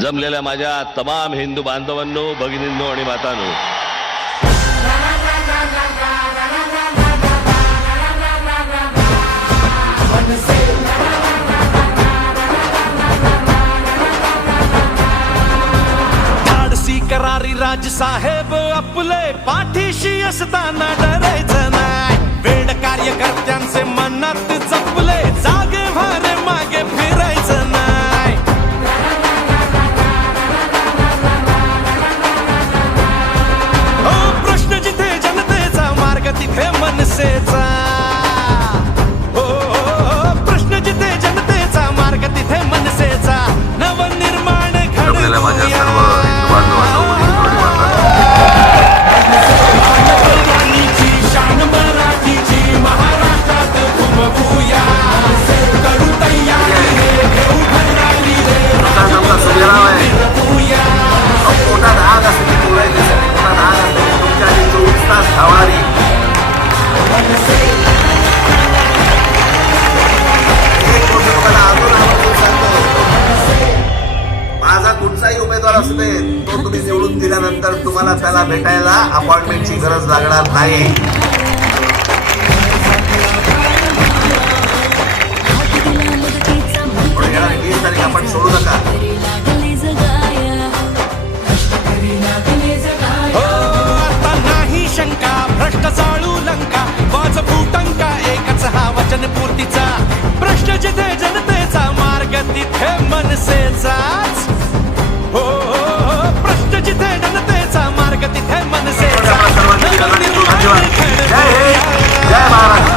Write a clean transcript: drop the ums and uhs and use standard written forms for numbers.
जमलेल्या माझ्या तमाम हिंदू बांधवांनो, भगिनींनो आणि मातांनो, धाडसी करारी राजसाहेब आपले पाठीशी असताना डरायचं नाही. वेड कार्यकर्त्यांचे मनात जपले, जागे भारे मागे फिरायचं नाही. हो प्रश्न जिथे जनतेचा, मार्ग तिथे मनसेचा. हो प्रश्न जिथे जनतेचा, मार्ग तिथे मनसेचा. नवनिर्माण घडवूया. माझा कुठचाही उमेदवार असते तो तुम्ही निवडून दिल्यानंतर तुम्हाला त्याला भेटायला अपॉइंटमेंटची गरज लागणार नाही. येणारी 20 तारीख आपण सोडू नका. आता नाही शंका, भ्रष्ट चाळू लंका, वाज फुटंका, एकच हा वचन पूर्तीचा. प्रश्न जिथे जनतेचा, मार्ग तिथे मनसेचाच. हो प्रश्न जिथे जनतेचा, मार्ग तिथे मनसेचा. जय हिंद, जय महाराष्ट्र.